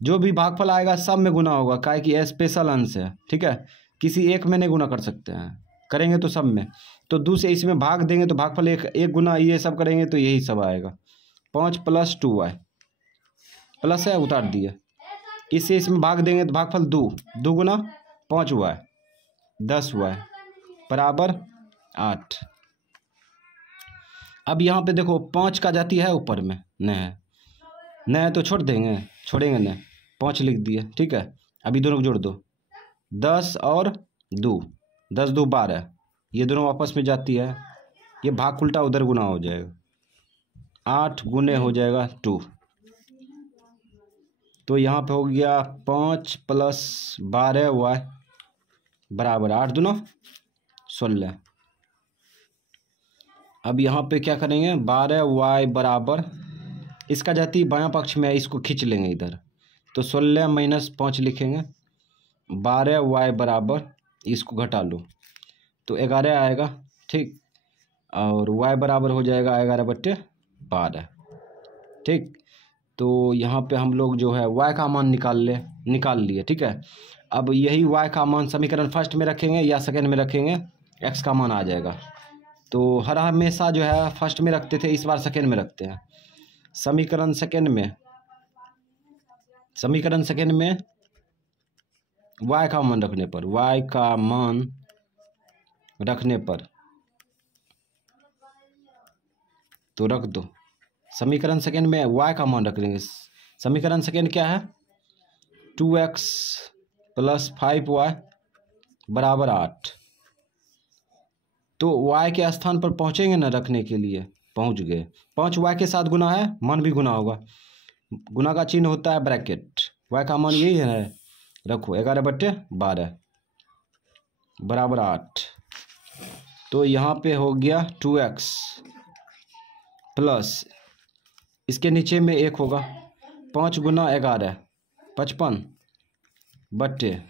जो भी भागफल आएगा सब में गुना होगा, काहे कि स्पेशल अंश है। ठीक है, किसी एक में नहीं गुना कर सकते हैं, करेंगे तो सब में। तो 2 से इसमें भाग देंगे तो भागफल 1 गुना ये सब करेंगे तो यही सब आएगा। 5 + 2y प्लस है, उतार दिए, इससे इसमें भाग देंगे तो भागफल 2 गुना 5y 10y = 8। अब यहाँ पे देखो 5 का जाती है ऊपर में, नहीं तो छोड़ देंगे, छोड़ेंगे नहीं, 5 लिख दिए। ठीक है, अभी दोनों को जोड़ दो, 10 और 2, 10 2 12, ये दोनों आपस में जाती है, ये भाग उल्टा उधर गुना हो जाएगा, 8 गुने हो जाएगा 2। तो यहाँ पे हो गया 5 + 12y = 8 दूना 16। अब यहाँ पे क्या करेंगे? 12y बराबर, इसका जाती बायां पक्ष में है, इसको खींच लेंगे इधर, तो 16 - 5 लिखेंगे, 12y बराबर, इसको घटा लो तो 11 आएगा। ठीक, और y बराबर हो जाएगा 11/12। ठीक, तो यहाँ पे हम लोग जो है y का मान निकाल लिए। ठीक है, अब यही y का मान समीकरण फर्स्ट में रखेंगे या सेकेंड में रखेंगे, x का मान आ जाएगा। तो हर हमेशा जो है फर्स्ट में रखते थे, इस बार सेकेंड में रखते हैं। समीकरण सेकेंड में y का मान रखने पर तो रख दो, समीकरण सेकेंड में y का मान रख देंगे। समीकरण सेकेंड क्या है? 2x + 5y = 8। तो y के स्थान पर पहुंचेंगे ना रखने के लिए, पहुंच गए। 5y के साथ गुना है, मान भी गुना होगा, गुना का चिन्ह होता है ब्रैकेट, y का मान यही है, रखो 11/12 = 8। तो यहाँ पे हो गया 2x प्लस, इसके नीचे में 1 होगा, 5 गुना 11 55 बट्टे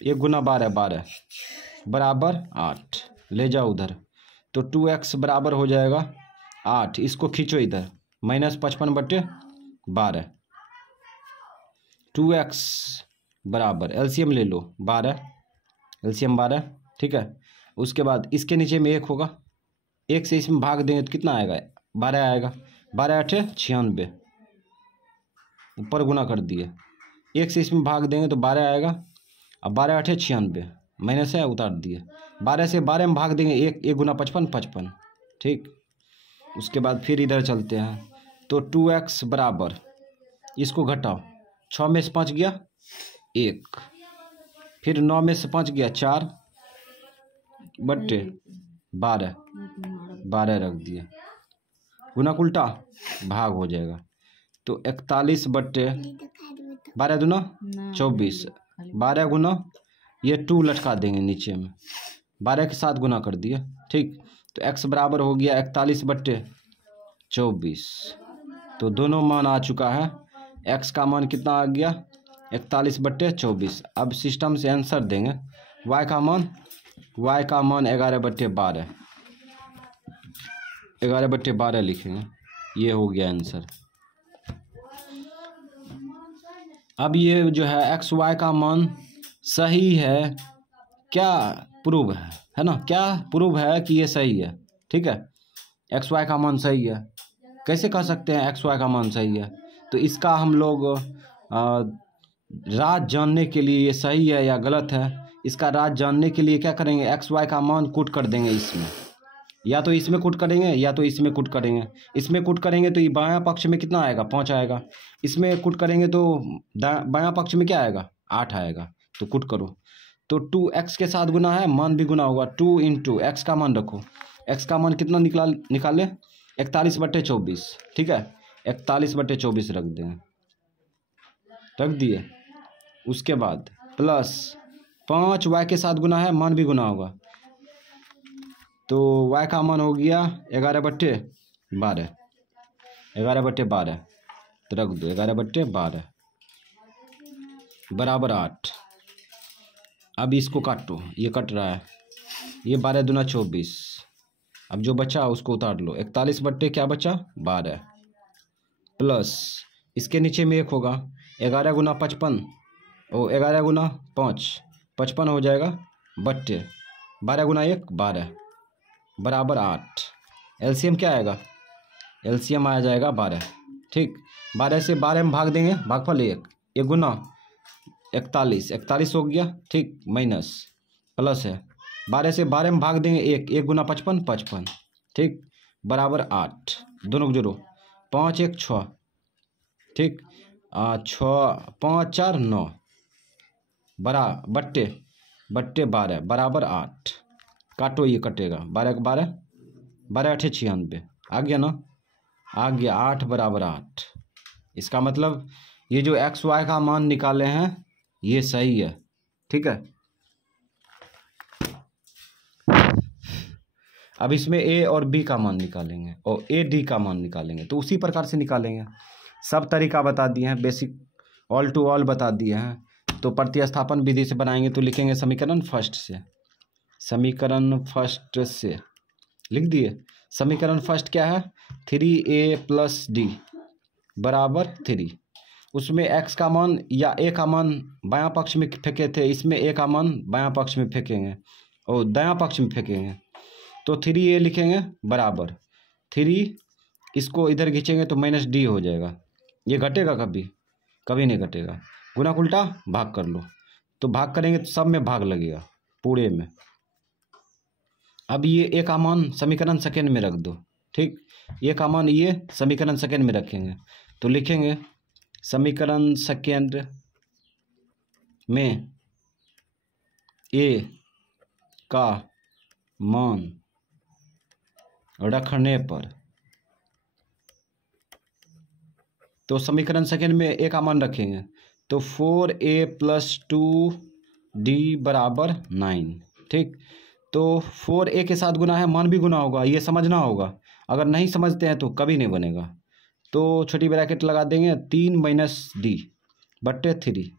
1 गुना 12 बराबर 8, ले जाओ उधर। तो 2x बराबर हो जाएगा 8, इसको खींचो इधर, -55/12। 2x बराबर, एलसीएम ले लो 12, एलसीएम 12। ठीक है, उसके बाद इसके नीचे में 1 होगा, 1 से इसमें भाग देंगे तो कितना आएगा? 12 आएगा, 12 8 96, ऊपर गुना कर दिए, 1 से इसमें भाग देंगे तो 12 आएगा, अब 12 8 96 माइनस है, उतार दिए, 12 से 12 में भाग देंगे, 1 गुना 55। ठीक, उसके बाद फिर इधर चलते हैं, तो 2x बराबर, इसको घटाओ, 6 में से 5 गया 1, फिर 9 में से 5 गया 4 बट्टे 12 12 रख दिए, गुना उल्टा भाग हो जाएगा। तो 41/12 दूना 24, 12 गुना ये 2 लटका देंगे नीचे में, 12 के साथ गुना कर दिया। ठीक, तो x बराबर हो गया 41/24। तो दोनों मान आ चुका है। x का मान कितना आ गया 41/24। अब सिस्टम से आंसर देंगे। y का मान 11/12, 11/12 लिखेंगे। ये हो गया आंसर। अब ये जो है एक्स वाई का मान सही है, क्या प्रूव है ना, क्या प्रूव है कि ये सही है। ठीक है, एक्स वाई का मान सही है। कैसे कह सकते हैं एक्स वाई का मान सही है? तो इसका हम लोग राज जानने के लिए ये सही है या गलत है, इसका राज जानने के लिए क्या करेंगे, एक्स वाई का मान कुट कर देंगे इसमें, या तो इसमें कुट करेंगे या तो इसमें कुट करेंगे। इसमें कुट करेंगे तो ये बायां पक्ष में कितना आएगा 5 आएगा, इसमें कुट करेंगे तो बायां पक्ष में क्या आएगा 8 आएगा। तो कुट करो तो 2x के साथ गुना है, मान भी गुना होगा। 2 × x का मान रखो, x का मान कितना निकाले 41/24। ठीक है, 41/24 रख दें, रख दिए। उसके बाद प्लस 5y के साथ गुना है, मान भी गुना होगा। तो y का मान हो गया 11/12, 11/12 तो रख दो 11/12 बराबर 8। अब इसको काटो, ये कट रहा है, ये 12 दूना 24। अब जो बचा उसको उतार लो, 41 क्या बचा 12 प्लस इसके नीचे में 1 होगा, 11 गुना 55 और 11 गुना 5 55 हो जाएगा बट्टे 12 गुना 1 12 बराबर 8। एलसीएम क्या आएगा, एलसीएम आ जाएगा 12। ठीक, 12 से 12 में भाग देंगे, भागफल 1 गुना 41 हो गया। ठीक, माइनस प्लस है, 12 से 12 में भाग देंगे 1 गुना 55। ठीक, बराबर 8, दोनों को जोड़ो 5 1 6। ठीक, 6 5 4 9 बट्टे 12 बराबर 8। काटो, ये कटेगा 12 के 12 12 8 96 आ गया ना, आ गया 8 बराबर 8। इसका मतलब ये जो एक्स वाई का मान निकाले हैं ये सही है। ठीक है, अब इसमें ए और बी का मान निकालेंगे और ए डी का मान निकालेंगे। तो उसी प्रकार से निकालेंगे, सब तरीका बता दिए हैं, बेसिक ऑल टू ऑल बता दिए हैं। तो प्रतिस्थापन विधि से बनाएंगे तो लिखेंगे समीकरण फर्स्ट से, समीकरण फर्स्ट से लिख दिए। समीकरण फर्स्ट क्या है 3a + d बराबर 3। उसमें x का मान या a का मान बायां पक्ष में फेंके थे, इसमें a का मान बायां पक्ष में फेंकेंगे और दायां पक्ष में फेंकेंगे। तो 3a लिखेंगे बराबर 3, इसको इधर खींचेंगे तो -d हो जाएगा। ये घटेगा कभी नहीं घटेगा। गुना उल्टा भाग कर लो, तो भाग करेंगे तो सब में भाग लगेगा पूरे में। अब ये a का मान समीकरण सेकेंड में रख दो। ठीक, ये का मान ये समीकरण सेकेंड में रखेंगे तो लिखेंगे समीकरण सेकेंड में a का मान रखने पर, तो समीकरण सेकेंड में a का मान रखेंगे तो 4a + 2d बराबर 9। ठीक, तो 4a के साथ गुना है, मान भी गुना होगा, ये समझना होगा। अगर नहीं समझते हैं तो कभी नहीं बनेगा। तो छोटी ब्रैकेट लगा देंगे 3 - d बट्टे 3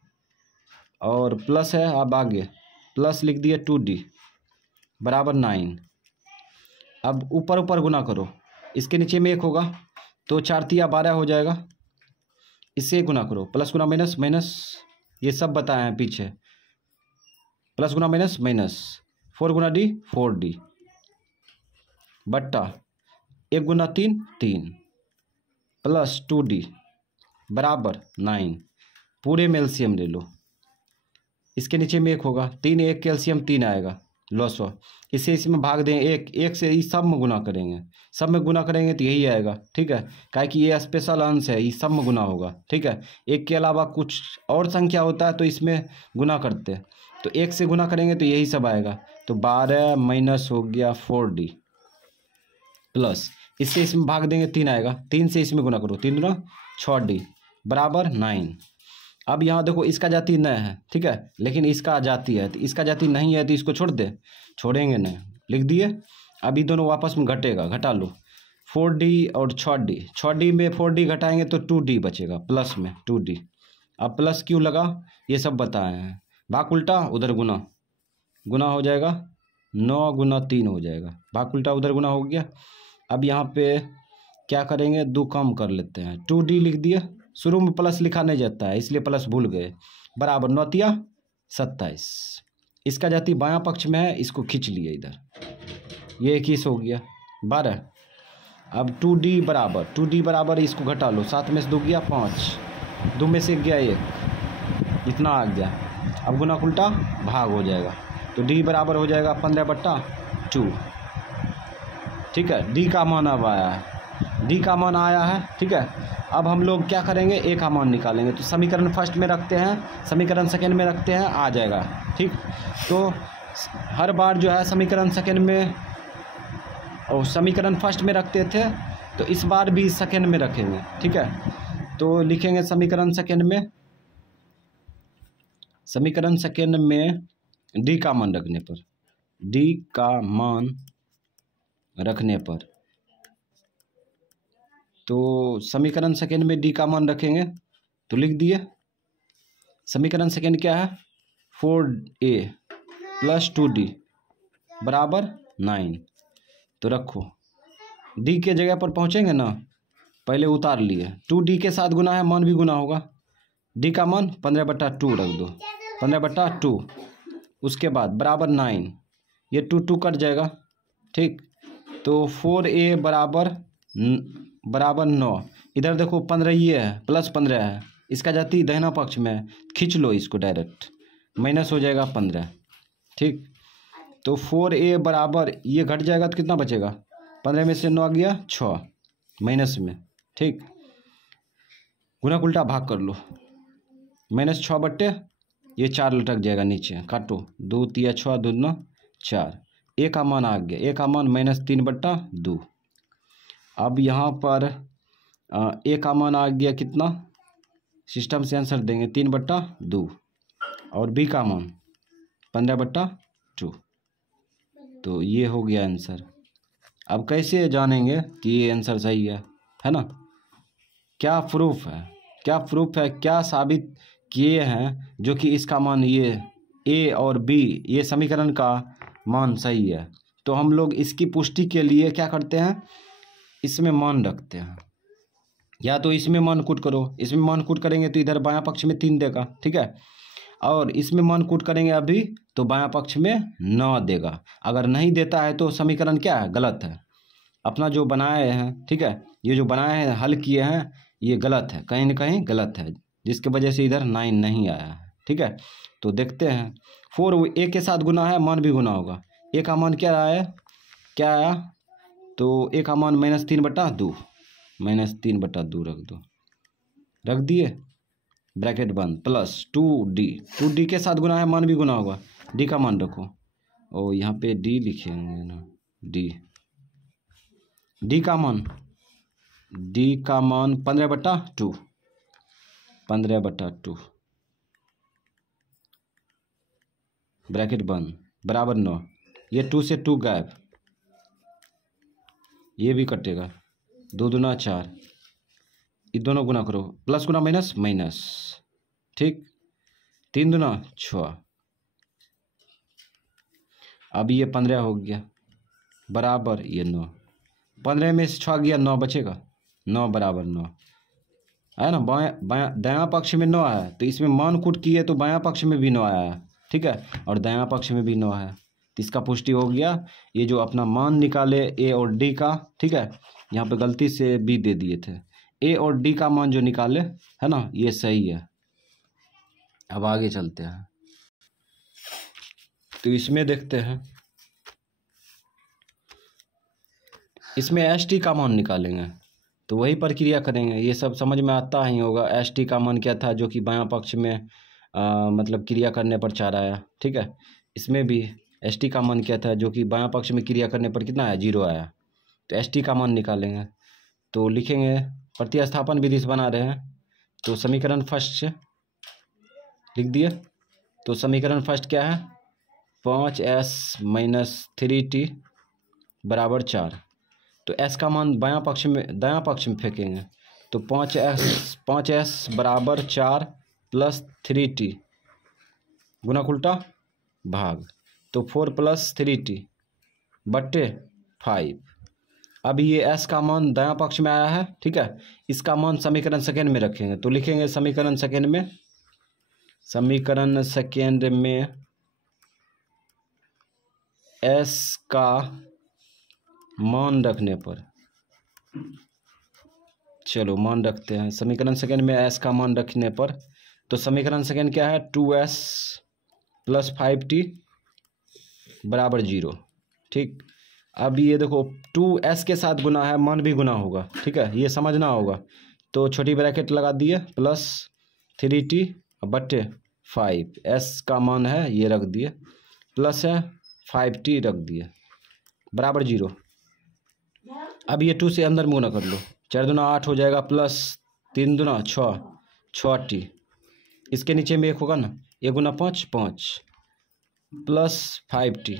और प्लस है, अब आगे प्लस लिख दिए 2d बराबर 9। अब ऊपर ऊपर गुना करो, इसके नीचे में 1 होगा तो 4 × 3 = 12 हो जाएगा। इससे गुना करो, प्लस गुना माइनस माइनस, ये सब बताए हैं पीछे, प्लस गुना माइनस माइनस, 4 × d 4d बट्टा 1 × 3 3 प्लस 2d बराबर 9। पूरे में एलसीएम ले लो, इसके नीचे में 1 होगा, 3 1 के एलसीएम 3 आएगा, लॉस हो। इसे इसमें भाग दें 1 से, इस सब में गुना करेंगे, सब में गुना करेंगे तो यही आएगा। ठीक है, काहे कि ये स्पेशल अंश है, इस सब में गुना होगा। ठीक है, 1 के अलावा कुछ और संख्या होता है तो इसमें गुना करते हैं, तो 1 से गुना करेंगे तो यही सब आएगा। तो 12 माइनस हो गया 4D प्लस इससे इसमें भाग देंगे 3 आएगा, 3 से इसमें गुना करो, 3 दूना 6D बराबर 9। अब यहाँ देखो इसका जाति न है, ठीक है, लेकिन इसका जाति है, तो इसका जाति नहीं है तो इसको छोड़ दे, छोड़ेंगे नहीं, लिख दिए। अब ये दोनों आपस में घटेगा, घटा लो 4D और 6D, 6D में 4D घटाएंगे तो 2D बचेगा, प्लस में 2D। अब प्लस क्यों लगा ये सब बताए हैं, भाग उल्टा उधर गुना, गुना हो जाएगा 9 गुना 3 हो जाएगा, भाग उल्टा उधर गुना हो गया। अब यहाँ पे क्या करेंगे, 2 कम कर लेते हैं, 2D लिख दिए, शुरू में प्लस लिखा नहीं जाता है इसलिए प्लस भूल गए, बराबर 9 तिया 27। इसका जाति बायां पक्ष में है, इसको खींच लिए इधर, ये 21 हो गया 12। अब 2D बराबर इसको घटा लो, 7 में से 2 गया 5, 2 में से गया 1, इतना आ गया। अब गुना उल्टा भाग हो जाएगा, तो D बराबर हो जाएगा 15/2, ठीक है। D का मान अब आया है, D का मान आया है, ठीक है। अब हम लोग क्या करेंगे, A का मान निकालेंगे, तो समीकरण फर्स्ट में रखते हैं, समीकरण सेकंड में रखते हैं, आ जाएगा, ठीक। तो हर बार जो है समीकरण सेकंड में और समीकरण फर्स्ट में रखते थे, तो इस बार भी सेकंड में रखेंगे, ठीक है। तो लिखेंगे समीकरण सेकंड में, समीकरण सेकंड में D का मान रखने पर, D का मान रखने पर, तो समीकरण सेकंड में D का मान रखेंगे, तो लिख दिए। समीकरण सेकंड क्या है, 4A प्लस 2D बराबर 9, तो रखो D के जगह पर पहुँचेंगे ना, पहले उतार लिए, 2D के साथ गुना है, मान भी गुना होगा, D का मान 15/2 रख दो, 15/2, उसके बाद बराबर 9, ये 2 कट जाएगा, ठीक। तो 4A बराबर 9, इधर देखो 15 ये है, प्लस 15 है, इसका जाति दाहिना पक्ष में, खींच लो इसको डायरेक्ट, माइनस हो जाएगा 15, ठीक। तो 4A बराबर ये घट जाएगा तो कितना बचेगा, 15 में से 9 गया 6 माइनस में, ठीक। गुना उल्टा भाग कर लो, -6 ये 4 लटक जाएगा नीचे, काटो, 2 तिया 6, 2 9 4, A का मान आ गया, A का मान -3/2। अब यहाँ पर A का मान आ गया कितना, सिस्टम से आंसर देंगे 3/2, और B का मान 15/2, तो ये हो गया आंसर। अब कैसे जानेंगे कि ये आंसर सही है ना, क्या प्रूफ है, क्या साबित किए हैं जो कि इसका मान ये A और B ये समीकरण का मान सही है। तो हम लोग इसकी पुष्टि के लिए क्या करते हैं, इसमें मान रखते हैं, या तो इसमें मान कूट करो, इसमें मान कूट करेंगे तो इधर बायां पक्ष में 3 देगा, ठीक है, और इसमें मान कूट करेंगे अभी तो बायां पक्ष में 9 देगा। अगर नहीं देता है तो समीकरण क्या है, गलत है, अपना जो बनाए हैं, ठीक है, ये जो बनाए हैं हल किए हैं ये गलत है, कहीं ना कहीं गलत है, जिसकी वजह से इधर 9 नहीं आया है, ठीक है। तो देखते हैं, 4A के साथ गुना है, मान भी गुना होगा, A का मान क्या आया, तो A का मान -3/2, -3/2 रख दो, रख दिए, ब्रैकेट बंद, प्लस 2D के साथ गुना है, मान भी गुना होगा, D का मान रखो, और यहाँ पे D लिखेंगे ना, D का मान 15/2, 15/2 ब्रैकेट बंद, बराबर 9, ये 2 से 2 गायब, ये भी कटेगा, 2 दूना 4, ये दोनों गुना करो, प्लस गुना माइनस, ठीक, 3 दूना 6, अब ये 15 हो गया, बराबर ये 9, 15 में से 6 गया 9 बचेगा, 9 बराबर 9 है ना, बायां दायां पक्ष में 9 है, तो इसमें मान कूट किए तो बायां पक्ष में भी 9 आया है, ठीक है, और दायां पक्ष में भी 9 है, तो इसका पुष्टि हो गया। ये जो अपना मान निकाले A और D का, ठीक है, यहाँ पे गलती से B दे दिए थे, A और D का मान जो निकाले है ना, ये सही है। अब आगे चलते हैं, तो इसमें देखते हैं, इसमें ST का मान निकालेंगे, तो वही प्रक्रिया करेंगे, ये सब समझ में आता ही होगा। ST का मान क्या था, जो कि बायां पक्ष में मतलब क्रिया करने पर 4 आया, ठीक है। इसमें भी एस टी का मान क्या था, जो कि बायां पक्ष में क्रिया करने पर कितना आया, 0 आया। तो एस टी का मान निकालेंगे, तो लिखेंगे प्रतिस्थापन विधि से बना रहे हैं, तो समीकरण फर्स्ट से लिख दिए। तो समीकरण फर्स्ट क्या है, 5s माइनस 3t बराबर 4। तो s का मान दायां पक्ष में फेंकेंगे, तो 5s बराबर 4 प्लस 3t गुना उल्टा भाग, तो 4 प्लस 3t बट्टे 5। अब ये s का मान दायां पक्ष में आया है, ठीक है। इसका मान समीकरण सेकेंड में रखेंगे, तो लिखेंगे समीकरण सेकेंड में s का मान रखने पर, चलो मान रखते हैं समीकरण सेकेंड में s का मान रखने पर। तो समीकरण सेकेंड क्या है, 2s प्लस 5t बराबर 0, ठीक। अब ये देखो 2s के साथ गुना है, मान भी गुना होगा, ठीक है, ये समझना होगा। तो छोटी ब्रैकेट लगा दिए, प्लस 3t बट्टे 5, s का मान है ये रख दिए, प्लस है 5t रख दिए बराबर 0। अब ये 2 से अंदर में गुना कर लो, 4 दूना 8 हो जाएगा, प्लस 3 दूना 6t, इसके नीचे में 1 होगा ना, 1 गुना 5 प्लस 5t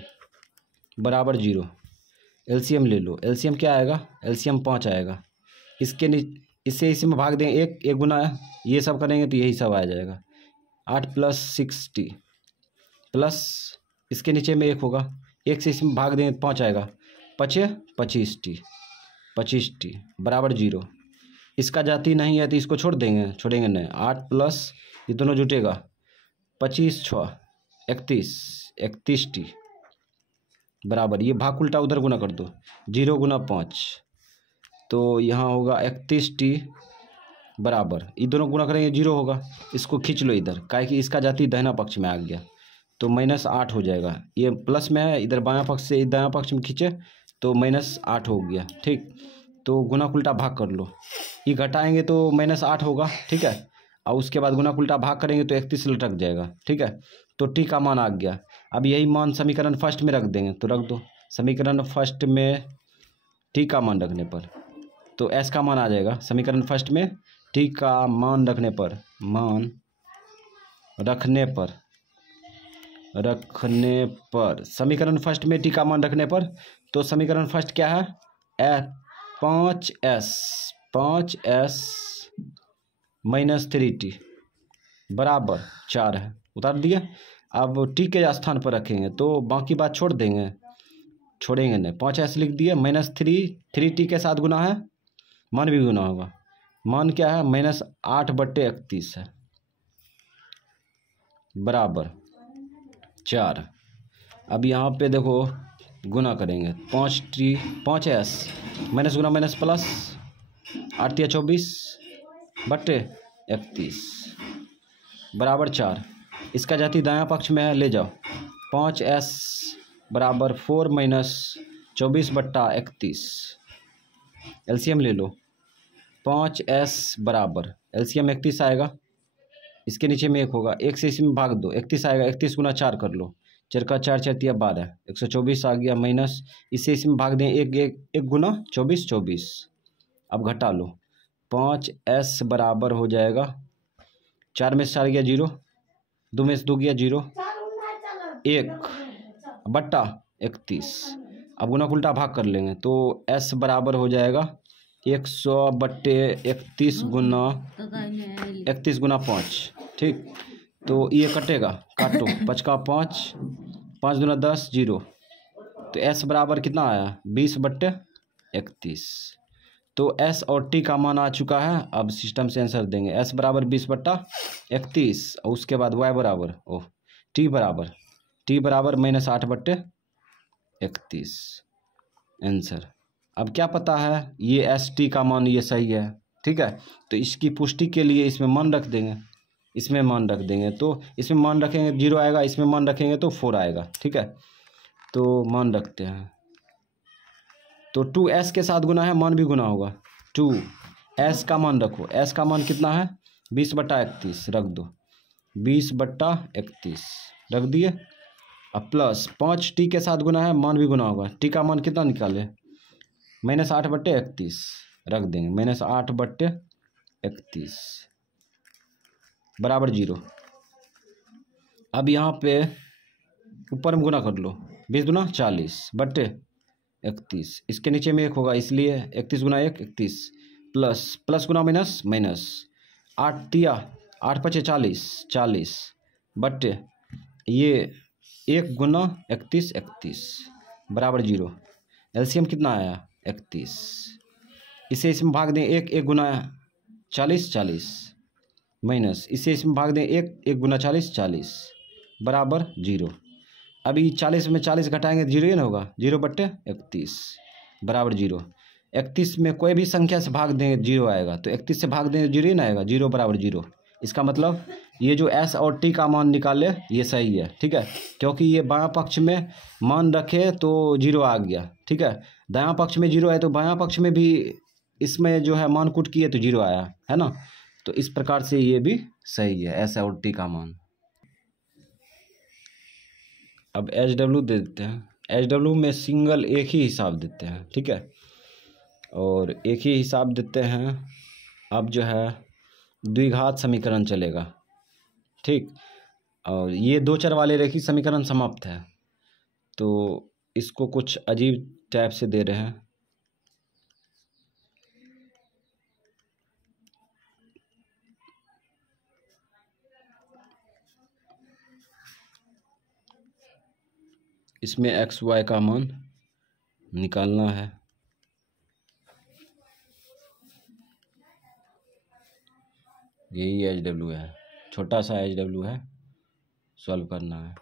बराबर 0। एलसीएम ले लो, एलसीएम क्या आएगा, एलसीएम 5 आएगा। इससे इसी में भाग दें, 1 गुना ये सब करेंगे तो यही सब आ जाएगा, 8 प्लस 6t प्लस इसके नीचे में 1 होगा, 1 से इसमें भाग दें 5 आएगा, 25t बराबर 0। इसका जाती नहीं है तो इसको छोड़ेंगे नहीं, 8 प्लस ये दोनों जुटेगा 25 6 31t बराबर, ये भाग उल्टा उधर गुना कर दो, 0 गुना 5, तो यहाँ होगा 31t बराबर, ये दोनों गुना करेंगे 0 होगा, इसको खींच लो इधर, काहे कि इसका जाती दाहिना पक्ष में आ गया, तो -8 हो जाएगा। ये प्लस में है, इधर बायां पक्ष से दायां पक्ष में खींचे तो -8 हो गया, ठीक। तो गुना उल्टा भाग कर लो, ये घटाएंगे तो -8 होगा, ठीक है। और उसके बाद गुना उल्टा भाग करेंगे तो 31 लटक जाएगा, ठीक है। तो टी का मान आ गया। अब यही मान समीकरण फर्स्ट में रख देंगे, तो रख दो समीकरण फर्स्ट में टी का मान रखने पर, तो एस का मान आ जाएगा समीकरण फर्स्ट में टी का मान रखने पर समीकरण फर्स्ट में टी का मान रखने पर, तो समीकरण फर्स्ट क्या है, 5s माइनस 3t बराबर 4 है, उतार दिया। अब टी के स्थान पर रखेंगे तो बाकी बात छोड़ेंगे नहीं, 5s लिख दिए, -3t के साथ गुना है, मान भी गुना होगा, मान क्या है -8/31 है बराबर 4। अब यहाँ पे देखो गुना करेंगे, 5s माइनस गुना माइनस प्लस 8 या 24/31 बराबर 4। इसका जाती दायां पक्ष में है, ले जाओ, 5s बराबर 4 माइनस 24/31, एलसीएम ले लो, 5s बराबर एलसीएम 31 आएगा, इसके नीचे में 1 होगा, 1 से इसमें भाग दो, 31 आएगा, 31 गुना 4 कर लो, 4 का 4 4 या 12, 124 आ गया, माइनस इससे इसमें भाग दें, 1 गुना 24। अब घटा लो, 5s बराबर हो जाएगा, 4 में से 4 गया 0, 2 में से 2 गया 0, 1/31। अब गुना उल्टा भाग कर लेंगे, तो s बराबर हो जाएगा 100/31 गुना 31 गुना 5, ठीक। तो ये कटेगा, काटो, 5 का 5, 5 दूना 10, 0, तो s बराबर कितना आया, 20/31। तो s और t का मान आ चुका है। अब सिस्टम से आंसर देंगे, s बराबर 20/31 और उसके बाद y बराबर t बराबर -8/31 आंसर। अब क्या पता है, ये एस टी का मान ये सही है, ठीक है। तो इसकी पुष्टि के लिए इसमें मान रख देंगे, तो इसमें मान रखेंगे 0 आएगा, इसमें मान रखेंगे तो 4 आएगा, ठीक है। तो मान रखते हैं, तो 2s के साथ गुना है, मान भी गुना होगा, 2s का मान रखो, s का मान कितना है 20/31 रख दो, 20/31 रख दिए। अब प्लस 5 टी के साथ गुना है, मान भी गुना होगा। टी का मान कितना निकाले, -8/31 रख देंगे, -8/31 बराबर 0। अब यहाँ पे ऊपर में गुना कर लो, 20 दूना 40/31, इसके नीचे में 1 होगा इसलिए 31 गुना 1 31, प्लस गुना माइनस माइनस, 8 तिया 8 पचे 40 बट्टे ये 1 गुना 31 बराबर 0। एलसीएम कितना आया 31, इसे इसमें भाग दें 1 गुना 40 माइनस, इसे इसमें भाग दें 1 गुना 40 बराबर 0। अभी 40 में 40 घटाएंगे 0 ही ना होगा, 0/31 बराबर 0। 31 में कोई भी संख्या से भाग दें 0 आएगा, तो 31 से भाग दें 0 ही ना आएगा, 0 बराबर 0। इसका मतलब ये जो एस और टी का मान निकाले ये सही है, ठीक है, क्योंकि ये बायां पक्ष में मान रखे तो 0 आ गया, ठीक है। दायां पक्ष में 0 है तो बायां पक्ष में भी इसमें जो है मान कूट किए तो 0 आया है ना, तो इस प्रकार से ये भी सही है एस और टी का मान। अब एच डब्ल्यू दे देते हैं, एच डब्ल्यू में सिंगल एक ही हिसाब देते हैं, ठीक है, और एक ही हिसाब देते हैं। अब जो है द्विघात समीकरण चलेगा, ठीक, और ये 2 चर वाले रेखीय समीकरण समाप्त है, तो इसको कुछ अजीब टाइप से दे रहे हैं। इसमें एक्स वाई का मान निकालना है, यही एच डब्ल्यू है, छोटा सा एच डब्ल्यू है, सॉल्व करना है।